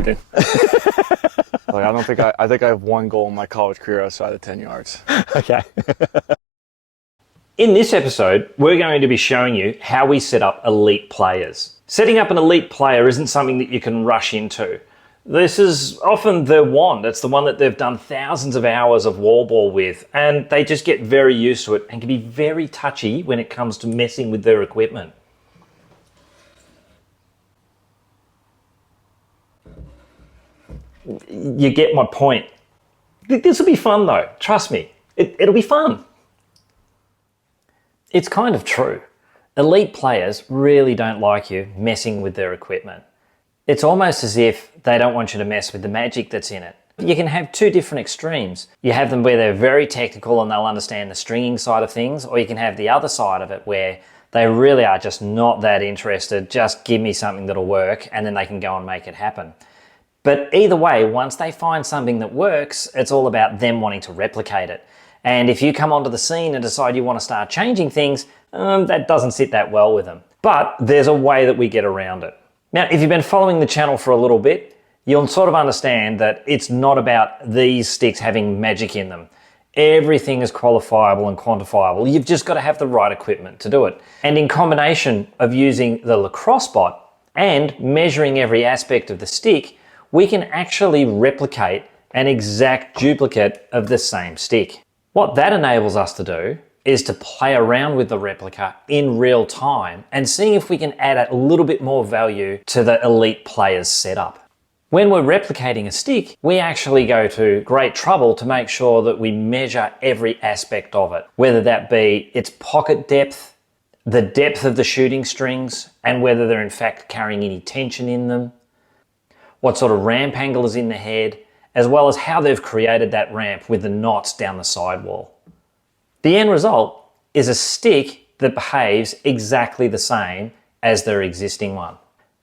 shooting. Like, I think I have one goal in my college career outside of 10 yards. Okay. In this episode, we're going to be showing you how we set up elite players. Setting up an elite player isn't something that you can rush into. This is often their wand. It's the one that they've done thousands of hours of wall ball with, and they just get very used to it and can be very touchy when it comes to messing with their equipment. You get my point. This will be fun though, trust me. It'll be fun. It's kind of true. Elite players really don't like you messing with their equipment. It's almost as if they don't want you to mess with the magic that's in it. You can have two different extremes. You have them where they're very technical and they'll understand the stringing side of things, or you can have the other side of it where they really are just not that interested, just give me something that'll work, and then they can go and make it happen. But either way, once they find something that works, it's all about them wanting to replicate it. And if you come onto the scene and decide you want to start changing things, that doesn't sit that well with them. But there's a way that we get around it. Now, if you've been following the channel for a little bit, you'll sort of understand that it's not about these sticks having magic in them. Everything is qualifiable and quantifiable. You've just got to have the right equipment to do it. And in combination of using the lacrosse bot and measuring every aspect of the stick, we can actually replicate an exact duplicate of the same stick. What that enables us to do is to play around with the replica in real time and seeing if we can add a little bit more value to the elite player's setup. When we're replicating a stick, we actually go to great trouble to make sure that we measure every aspect of it, whether that be its pocket depth, the depth of the shooting strings, and whether they're in fact carrying any tension in them, what sort of ramp angle is in the head, as well as how they've created that ramp with the knots down the sidewall. The end result is a stick that behaves exactly the same as their existing one.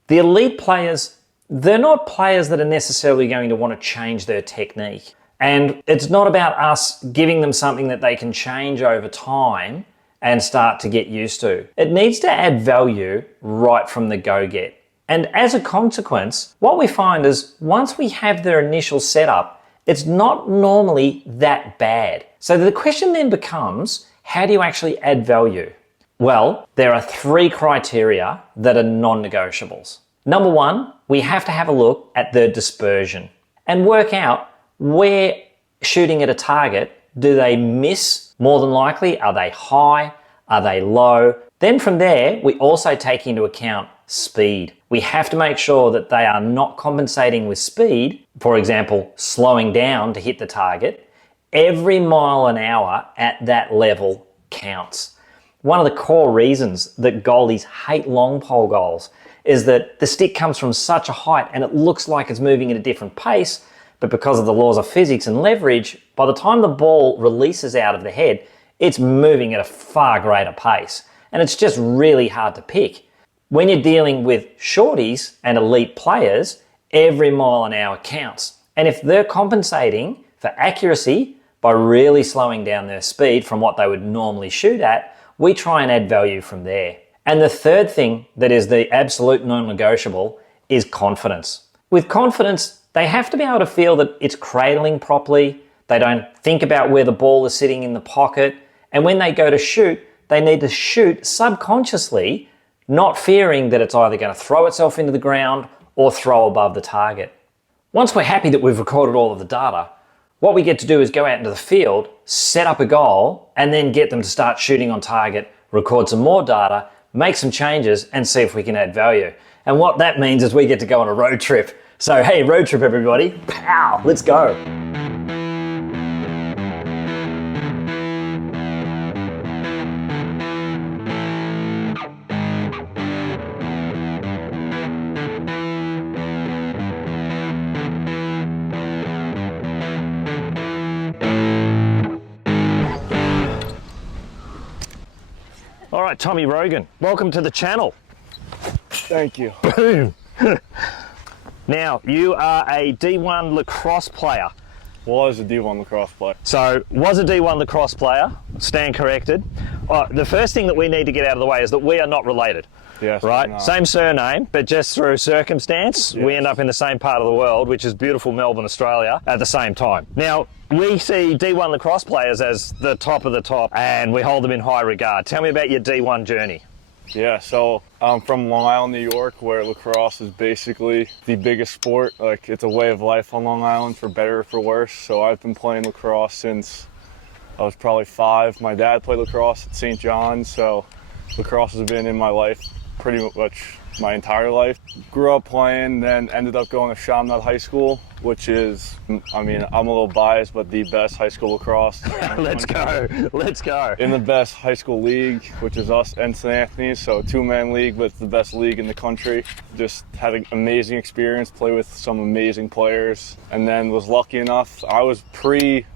The elite players, they're not players that are necessarily going to want to change their technique. And it's not about us giving them something that they can change over time and start to get used to. It needs to add value right from the go-get. And as a consequence, what we find is once we have their initial setup, it's not normally that bad. So the question then becomes, how do you actually add value? Well, there are three criteria that are non-negotiables. Number one, we have to have a look at the dispersion and work out where shooting at a target, do they miss more than likely? Are they high? Are they low? Then from there, we also take into account speed. We have to make sure that they are not compensating with speed, for example, slowing down to hit the target. Every mile an hour at that level counts. One of the core reasons that goalies hate long pole goals is that the stick comes from such a height and it looks like it's moving at a different pace, but because of the laws of physics and leverage, by the time the ball releases out of the head, it's moving at a far greater pace. And it's just really hard to pick. When you're dealing with shorties and elite players, every mile an hour counts. And if they're compensating for accuracy by really slowing down their speed from what they would normally shoot at, we try and add value from there. And the third thing that is the absolute non-negotiable is confidence. With confidence, they have to be able to feel that it's cradling properly, they don't think about where the ball is sitting in the pocket, and when they go to shoot, they need to shoot subconsciously, not fearing that it's either going to throw itself into the ground or throw above the target. Once we're happy that we've recorded all of the data, what we get to do is go out into the field, set up a goal, and then get them to start shooting on target, record some more data, make some changes, and see if we can add value. And what that means is we get to go on a road trip. So hey, road trip everybody, pow, let's go. All right, Tommy Rogan, welcome to the channel. Thank you. Boom. Now, you are a D1 Lacrosse player. Was a D1 Lacrosse player. So, was a D1 Lacrosse player, stand corrected. The first thing that we need to get out of the way is that we are not related. Yes, right? no. Same surname, but just through circumstance, we end up in the same part of the world, which is beautiful Melbourne, Australia, at the same time. Now, we see D1 Lacrosse players as the top of the top, and we hold them in high regard. Tell me about your D1 journey. Yeah, so I'm from Long Island, New York, where lacrosse is basically the biggest sport. Like, it's a way of life on Long Island, for better or for worse. So I've been playing lacrosse since I was probably 5. My dad played lacrosse at St. John's, so lacrosse has been in my life pretty much my entire life. Grew up playing, then ended up going to Chaminade High School, which is, I mean, I'm a little biased, but the best high school lacrosse. Let's go. Let's go. In the best high school league, which is us and St. Anthony's, so a 2-man league, but it's the best league in the country. Just had an amazing experience, play with some amazing players, and then was lucky enough, I was pre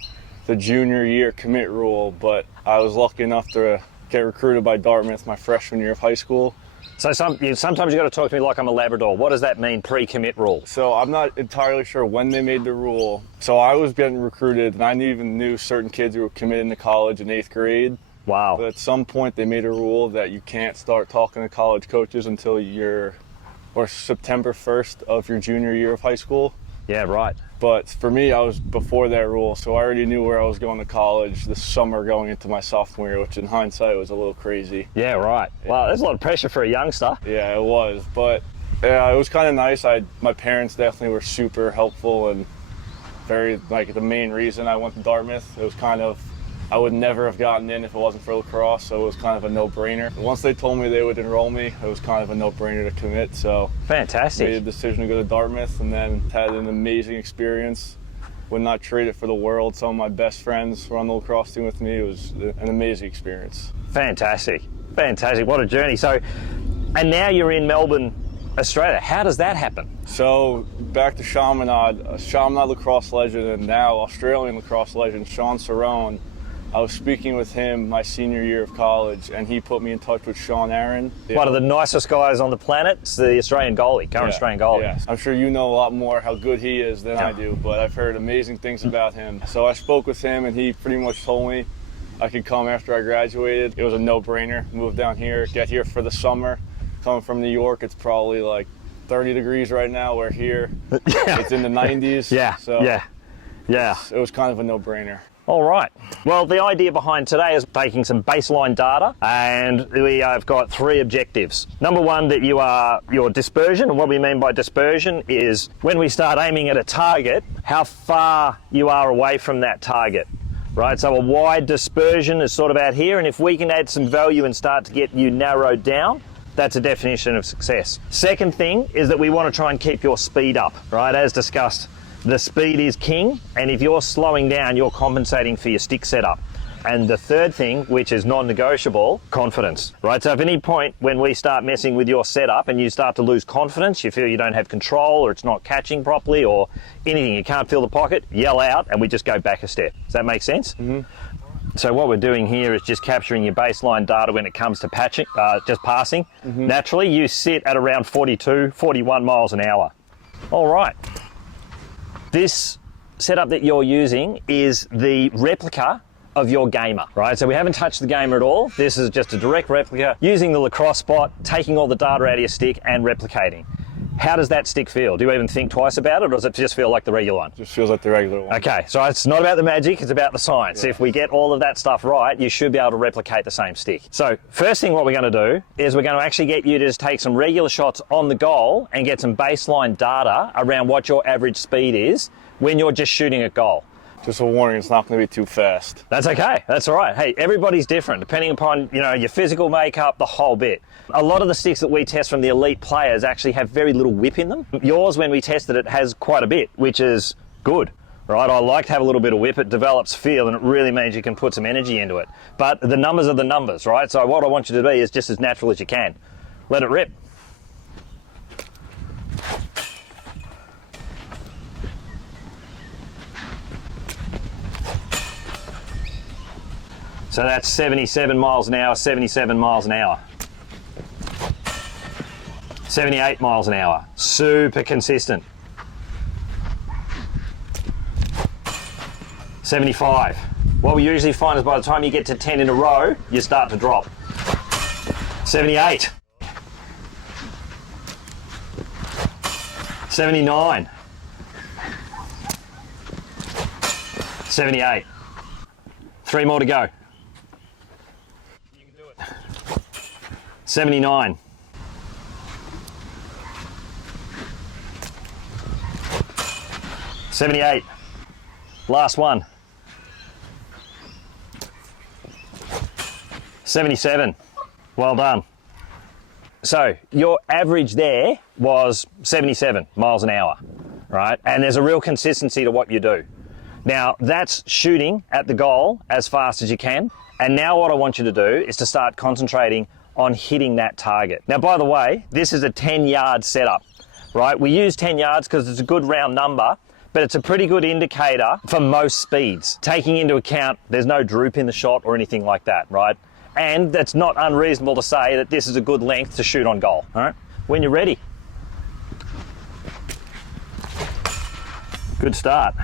the junior year commit rule, but I was lucky enough to get recruited by Dartmouth my freshman year of high school. So sometimes you got to talk to me like I'm a Labrador. What does that mean, pre-commit rule? So I'm not entirely sure when they made the rule. So I was getting recruited, and I even knew certain kids who were committing to college in 8th grade. Wow. But at some point they made a rule that you can't start talking to college coaches until September 1st of your junior year of high school. Yeah, right. But for me, I was before that rule, so I already knew where I was going to college this summer going into my sophomore year, which in hindsight was a little crazy. Yeah, right. Wow, there's a lot of pressure for a youngster. Yeah, it was. But yeah, it was kind of nice. My parents definitely were super helpful and very, like, the main reason I went to Dartmouth. It was kind of, I would never have gotten in if it wasn't for lacrosse, so it was kind of a no-brainer. Once they told me they would enroll me, it was kind of a no-brainer to commit, so fantastic. Made a decision to go to Dartmouth, and then had an amazing experience. Would not trade it for the world. Some of my best friends were on the lacrosse team with me. It was an amazing experience. Fantastic. Fantastic. What a journey. So, and now you're in Melbourne, Australia. How does that happen? So, back to Chaminade, a Chaminade lacrosse legend, and now Australian lacrosse legend, Sean Cerrone. I was speaking with him my senior year of college, and he put me in touch with Sean Aaron. One of the nicest guys on the planet. It's the Australian goalie, current Australian goalie. Yes. I'm sure you know a lot more how good he is than I do, but I've heard amazing things about him. So I spoke with him, and he pretty much told me I could come after I graduated. It was a no-brainer. Move down here, get here for the summer. Coming from New York, it's probably like 30 degrees right now. We're here. It's in the 90s. Yeah, so yeah. It was kind of a no-brainer. All right. Well, the idea behind today is taking some baseline data, and we have got 3 objectives. Number 1, that your dispersion, and what we mean by dispersion is when we start aiming at a target, how far you are away from that target. Right, so a wide dispersion is sort of out here, and if we can add some value and start to get you narrowed down, that's a definition of success. Second thing is that we want to try and keep your speed up, right? As discussed, the speed is king, and if you're slowing down, you're compensating for your stick setup. And the third thing, which is non-negotiable, confidence, right? So if at any point when we start messing with your setup and you start to lose confidence, you feel you don't have control or it's not catching properly or anything, you can't feel the pocket, yell out and we just go back a step. Does that make sense? Mm-hmm. So what we're doing here is just capturing your baseline data when it comes to passing. Mm-hmm. Naturally, you sit at around 42, 41 miles an hour. All right. This setup that you're using is the replica of your gamer, right? So we haven't touched the gamer at all. This is just a direct replica using the lacrosse spot, taking all the data out of your stick and replicating. How does that stick feel? Do you even think twice about it, or does it just feel like the regular one? It just feels like the regular one. Okay, so it's not about the magic, it's about the science. Yeah. If we get all of that stuff right, you should be able to replicate the same stick. So first thing what we're going to do is we're going to actually get you to just take some regular shots on the goal and get some baseline data around what your average speed is when you're just shooting at goal. Just a warning, it's not going to be too fast. That's okay, that's all right. Hey, everybody's different, depending upon, your physical makeup, the whole bit. A lot of the sticks that we test from the elite players actually have very little whip in them. Yours, when we tested it, has quite a bit, which is good, right? I like to have a little bit of whip. It develops feel, and it really means you can put some energy into it. But the numbers are the numbers, right? So what I want you to be is just as natural as you can. Let it rip. So that's 77 miles an hour, 77 miles an hour. 78 miles an hour, super consistent. 75. What we usually find is by the time you get to 10 in a row, you start to drop. 78. 79. 78. 3 more to go. You can do it. 79. 78. Last one. 77. Well done. So your average there was 77 miles an hour, right? And there's a real consistency to what you do. Now that's shooting at the goal as fast as you can. And now what I want you to do is to start concentrating on hitting that target. Now, by the way, this is a 10-yard setup, right? We use 10 yards because it's a good round number, but it's a pretty good indicator for most speeds, taking into account there's no droop in the shot or anything like that, right? And that's not unreasonable to say that this is a good length to shoot on goal, all right? When you're ready. Good start.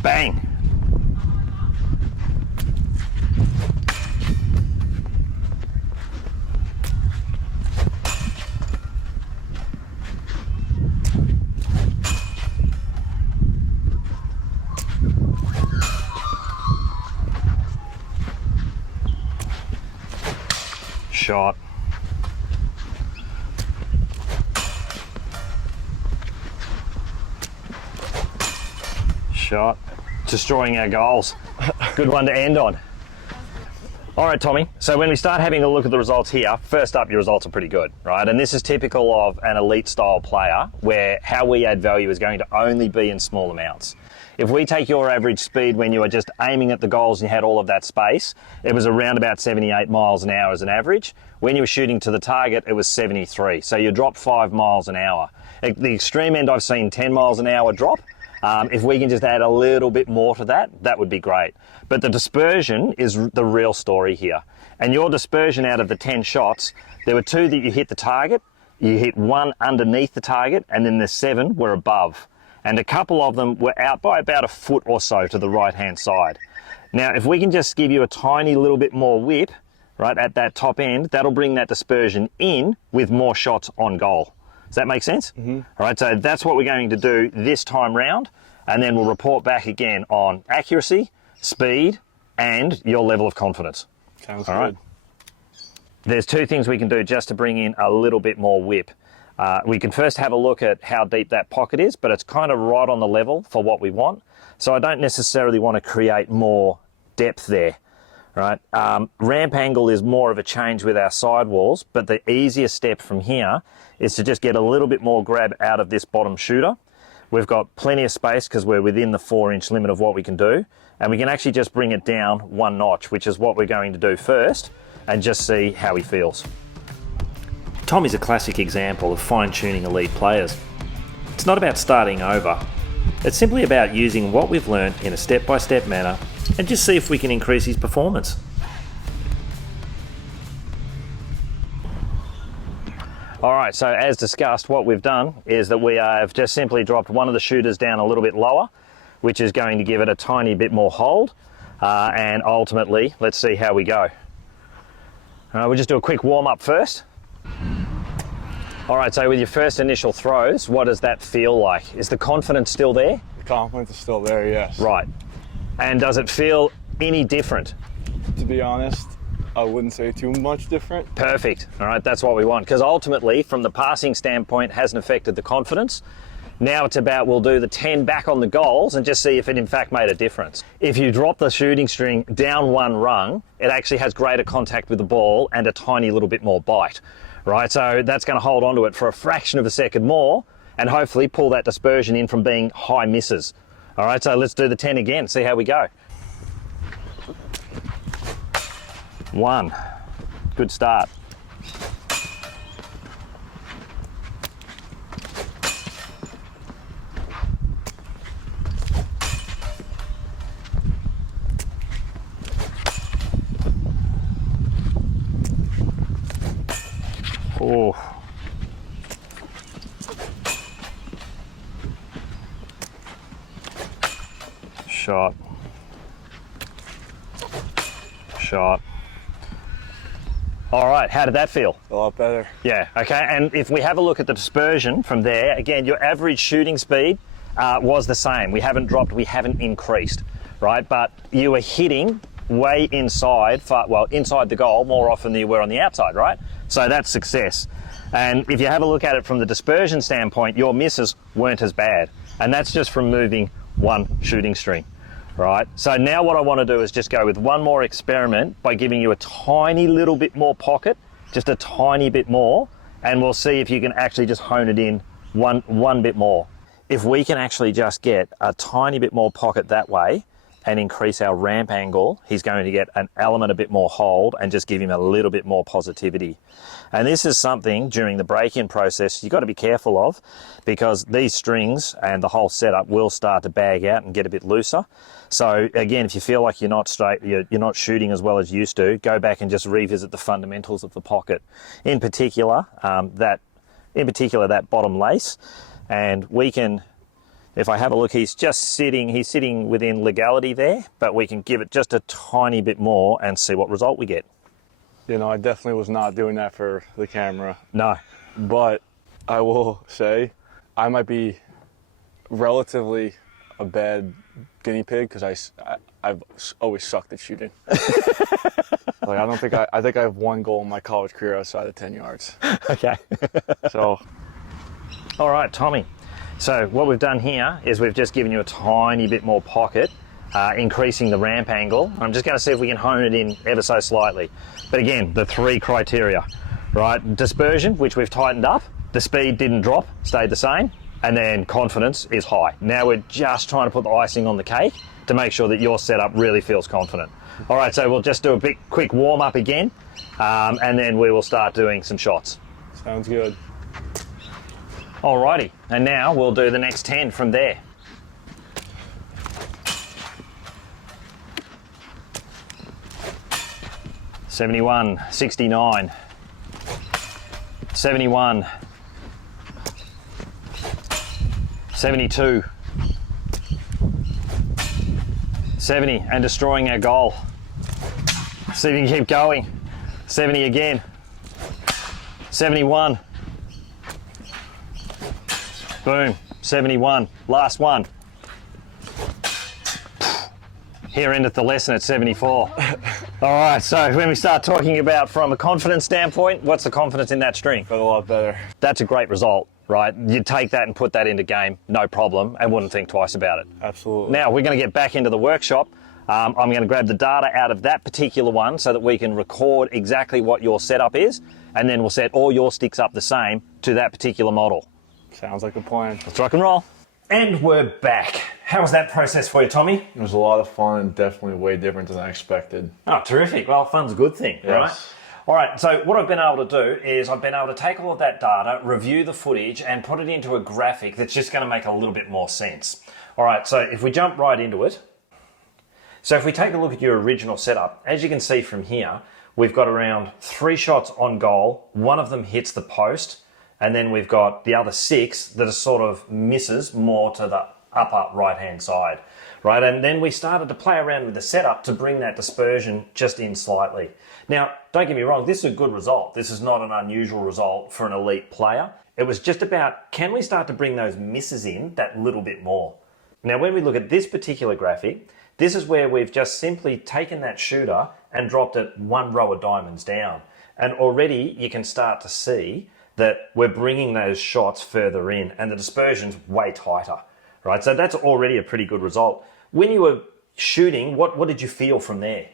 Bang. Shot. Shot. Destroying our goals. Good one to end on. All right, Tommy, so when we start having a look at the results here, first up, your results are pretty good, right? And this is typical of an elite style player where how we add value is going to only be in small amounts. If we take your average speed when you were just aiming at the goals and you had all of that space, it was around about 78 miles an hour as an average. When you were shooting to the target, it was 73. So you dropped 5 miles an hour. At the extreme end, I've seen 10 miles an hour drop. If we can just add a little bit more to that, that would be great. But the dispersion is the real story here. And your dispersion out of the 10 shots, there were 2 that you hit the target, you hit 1 underneath the target, and then the 7 were above. And a couple of them were out by about a foot or so to the right-hand side. Now, if we can just give you a tiny little bit more whip, right, at that top end, that'll bring that dispersion in with more shots on goal. Does that make sense? Mm-hmm. All right, so that's what we're going to do this time round, and then we'll report back again on accuracy, speed, and your level of confidence. Sounds all good. Right? There's 2 things we can do just to bring in a little bit more whip. We can first have a look at how deep that pocket is, but it's kind of right on the level for what we want. So I don't necessarily want to create more depth there, right? Ramp angle is more of a change with our sidewalls, but the easiest step from here is to just get a little bit more grab out of this bottom shooter. We've got plenty of space because we're within the 4-inch limit of what we can do, and we can actually just bring it down 1 notch, which is what we're going to do first, and just see how he feels. Tommy's a classic example of fine-tuning elite players. It's not about starting over. It's simply about using what we've learned in a step-by-step manner and just see if we can increase his performance. All right, so as discussed, what we've done is that we have just simply dropped one of the shooters down a little bit lower, which is going to give it a tiny bit more hold, and ultimately, let's see how we go. We'll just do a quick warm-up first. All right, so with your first initial throws, what does that feel like? Is the confidence still there? The confidence is still there, yes. Right. And does it feel any different? To be honest, I wouldn't say too much different. Perfect. All right, that's what we want. Because ultimately, from the passing standpoint, hasn't affected the confidence. Now it's about we'll do the 10 back on the goals and just see if it in fact made a difference. If you drop the shooting string down 1 rung, it actually has greater contact with the ball and a tiny little bit more bite. Right, so that's going to hold onto it for a fraction of a second more and hopefully pull that dispersion in from being high misses. All right, so let's do the 10 again, see how we go. 1, good start. 4. Shot. Shot. All right, how did that feel? A lot better. Yeah, okay, and if we have a look at the dispersion from there, again, your average shooting speed was the same. We haven't dropped, we haven't increased, right? But you were hitting way inside, inside the goal more often than you were on the outside, right? So that's success. And if you have a look at it from the dispersion standpoint, your misses weren't as bad. And that's just from moving one shooting string, right? So now what I want to do is just go with one more experiment by giving you a tiny little bit more pocket, just a tiny bit more, and we'll see if you can actually just hone it in one bit more. If we can actually just get a tiny bit more pocket that way and increase our ramp angle, he's going to get an element a bit more hold and just give him a little bit more positivity. And this is something during the break-in process you've got to be careful of, because these strings and the whole setup will start to bag out and get a bit looser. So again, if you feel like you're not not shooting as well as you used to, go back and just revisit the fundamentals of the pocket. In particular, that bottom lace. And we can, if I have a look, he's sitting within legality there, but we can give it just a tiny bit more and see what result we get. You know, I definitely was not doing that for the camera. No. But I will say I might be relatively a bad guinea pig because I've always sucked at shooting. Like, I think I have one goal in my college career outside of 10 yards. Okay. So. All right, Tommy. So what we've done here is we've just given you a tiny bit more pocket, increasing the ramp angle. I'm just going to see if we can hone it in ever so slightly. But again, the three criteria, right? Dispersion, which we've tightened up. The speed didn't drop, stayed the same. And then confidence is high. Now we're just trying to put the icing on the cake to make sure that your setup really feels confident. All right, so we'll just do a quick warm up again, and then we will start doing some shots. Sounds good. Alrighty, and now we'll do the next 10 from there. "71, 69, 71, 72, 70, and destroying our goal. See if you can keep going. 70 again, 71. Boom, 71, last one. Here endeth the lesson at 74. All right, so when we start talking about from a confidence standpoint, what's the confidence in that string? Felt a lot better. That's a great result, right? You take that and put that into game, no problem, and wouldn't think twice about it. Absolutely. Now we're going to get back into the workshop. I'm going to grab the data out of that particular one so that we can record exactly what your setup is, and then we'll set all your sticks up the same to that particular model. Sounds like a plan. Let's rock and roll. And we're back. How was that process for you, Tommy? It was a lot of fun and definitely way different than I expected. Oh, terrific. Well, fun's a good thing, right? All right, so what I've been able to do is I've been able to take all of that data, review the footage, and put it into a graphic that's just going to make a little bit more sense. All right, so if we jump right into it. So if we take a look at your original setup, as you can see from here, we've got around 3 shots on goal. One of them hits the post. And then we've got the other 6 that are sort of misses more to the upper right-hand side, right? And then we started to play around with the setup to bring that dispersion just in slightly. Now, don't get me wrong, this is a good result. This is not an unusual result for an elite player. It was just about, can we start to bring those misses in that little bit more? Now, when we look at this particular graphic, this is where we've just simply taken that shooter and dropped it 1 row of diamonds down. And already you can start to see that we're bringing those shots further in and the dispersion's way tighter, right? So that's already a pretty good result. When you were shooting, what did you feel from there?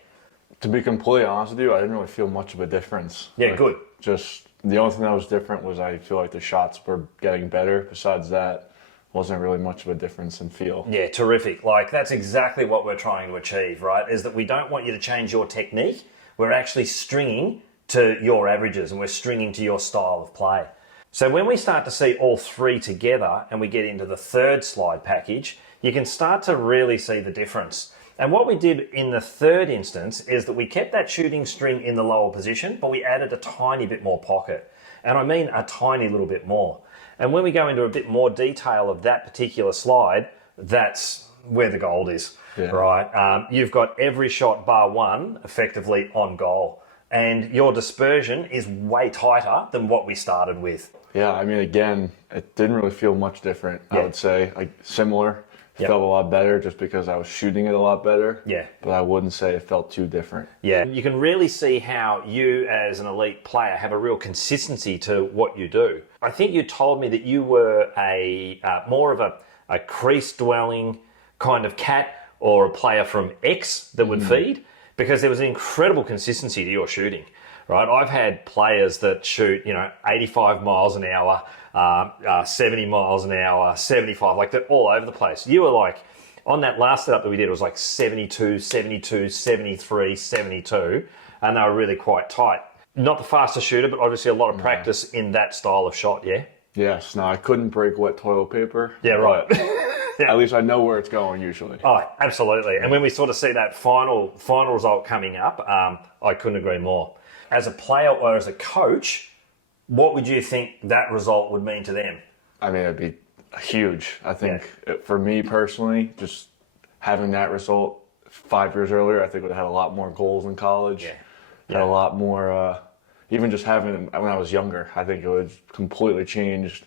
To be completely honest with you, I didn't really feel much of a difference. Yeah, good. Just the only thing that was different was I feel like the shots were getting better. Besides that, wasn't really much of a difference in feel. Yeah, terrific. Like, that's exactly what we're trying to achieve, right? Is that we don't want you to change your technique. We're actually stringing to your averages and we're stringing to your style of play. So when we start to see all 3 together and we get into the 3rd slide package, you can start to really see the difference. And what we did in the 3rd instance is that we kept that shooting string in the lower position, but we added a tiny bit more pocket. And I mean a tiny little bit more. And when we go into a bit more detail of that particular slide, that's where the gold is, right? You've got every shot bar 1 effectively on goal. and your dispersion is way tighter than what we started with. Yeah, I mean, again, it didn't really feel much different. I would say like similar. It felt a lot better just because I was shooting it a lot better. Yeah. But I wouldn't say it felt too different. Yeah, you can really see how you as an elite player have a real consistency to what you do. I think you told me that you were a more of a crease-dwelling kind of cat or a player from X that would feed, because there was an incredible consistency to your shooting, right? I've had players that shoot, 85 miles an hour, 70 miles an hour, 75, like they're all over the place. You were like, on that last setup that we did, it was like 72, 72, 73, 72, and they were really quite tight. Not the fastest shooter, but obviously a lot of practice in that style of shot, yeah? Yes, no, I couldn't break wet toilet paper. Yeah, right. At least I know where it's going usually. Oh, absolutely. And when we sort of see that final result coming up, I couldn't agree more. As a player or as a coach, what would you think that result would mean to them? I mean, it'd be huge. I think for me personally, just having that result 5 years earlier, I think would have had a lot more goals in college. Yeah. Had a lot more, even just having when I was younger, I think it would completely changed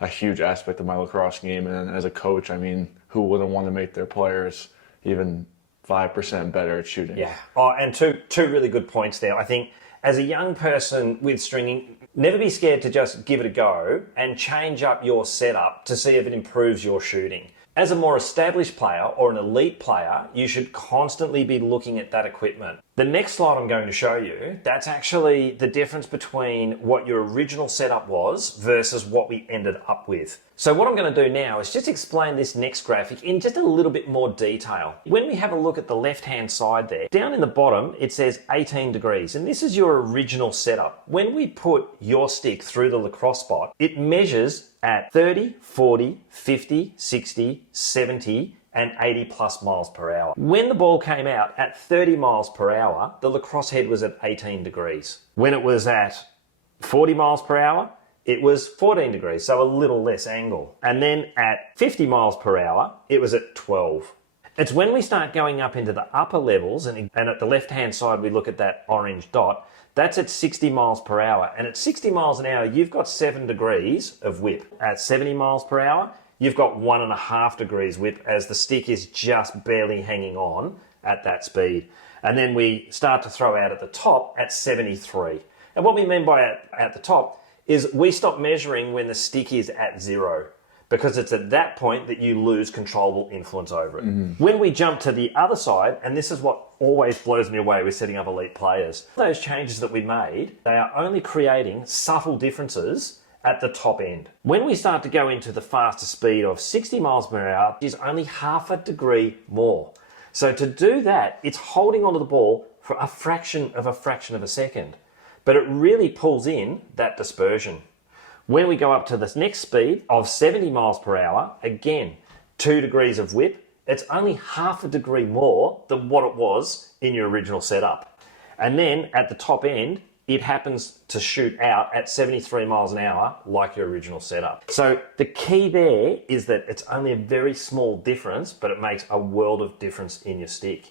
a huge aspect of my lacrosse game. And as a coach, I mean, who wouldn't want to make their players even 5% better at shooting? Yeah. Oh, and two really good points there. I think as a young person with stringing, never be scared to just give it a go and change up your setup to see if it improves your shooting. As a more established player or an elite player, you should constantly be looking at that equipment. The next slide I'm going to show you, that's actually the difference between what your original setup was versus what we ended up with. So what I'm going to do now is just explain this next graphic in just a little bit more detail. When we have a look at the left-hand side there, down in the bottom, it says 18 degrees, and this is your original setup. When we put your stick through the lacrosse spot, it measures at 30, 40, 50, 60, 70, and 80 plus miles per hour. When the ball came out at 30 miles per hour, the lacrosse head was at 18 degrees. When it was at 40 miles per hour, it was 14 degrees, so a little less angle. And then at 50 miles per hour, it was at 12. It's when we start going up into the upper levels, and at the left-hand side, we look at that orange dot, that's at 60 miles per hour. And at 60 miles an hour, you've got 7 degrees of whip. At 70 miles per hour, you've got 1.5 degrees whip as the stick is just barely hanging on at that speed. And then we start to throw out at the top at 73. And what we mean by at the top is we stop measuring when the stick is at 0, because it's at that point that you lose controllable influence over it. When we jump to the other side, and this is what always blows me away with setting up elite players, those changes that we made, they are only creating subtle differences at the top end. When we start to go into the faster speed of 60 miles per hour, it's only 0.5 degree more. So to do that, it's holding onto the ball for a fraction of a second. But it really pulls in that dispersion. When we go up to this next speed of 70 miles per hour, again, 2 degrees of whip, it's only 0.5 degree more than what it was in your original setup. And then at the top end, it happens to shoot out at 73 miles an hour like your original setup. So the key there is that it's only a very small difference, but it makes a world of difference in your stick.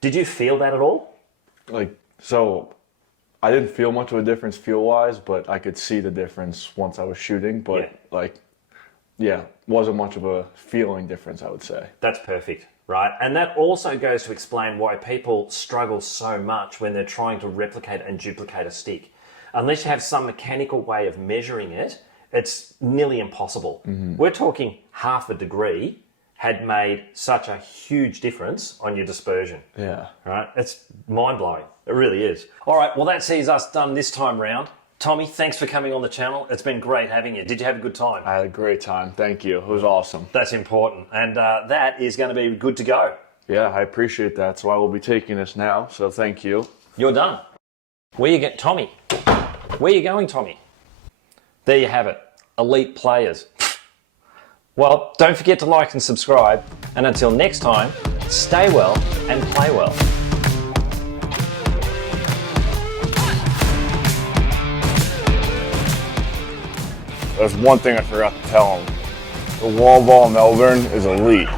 Did you feel that at all? So I didn't feel much of a difference feel-wise, but I could see the difference once I was shooting. But wasn't much of a feeling difference, I would say. That's perfect, right? And that also goes to explain why people struggle so much when they're trying to replicate and duplicate a stick. Unless you have some mechanical way of measuring it, it's nearly impossible. We're talking 0.5 degree had made such a huge difference on your dispersion. Yeah. Right? It's mind-blowing. It really is. All right, well, that sees us done this time round. Tommy, thanks for coming on the channel. It's been great having you. Did you have a good time? I had a great time. Thank you. It was awesome. That's important. And that is going to be good to go. Yeah, I appreciate that. So I will be taking this now. So thank you. You're done. Tommy, where you going, Tommy? There you have it. Elite players. Well, don't forget to like and subscribe. And until next time, stay well and play well. There's one thing I forgot to tell him. The wall ball Melbourne is elite.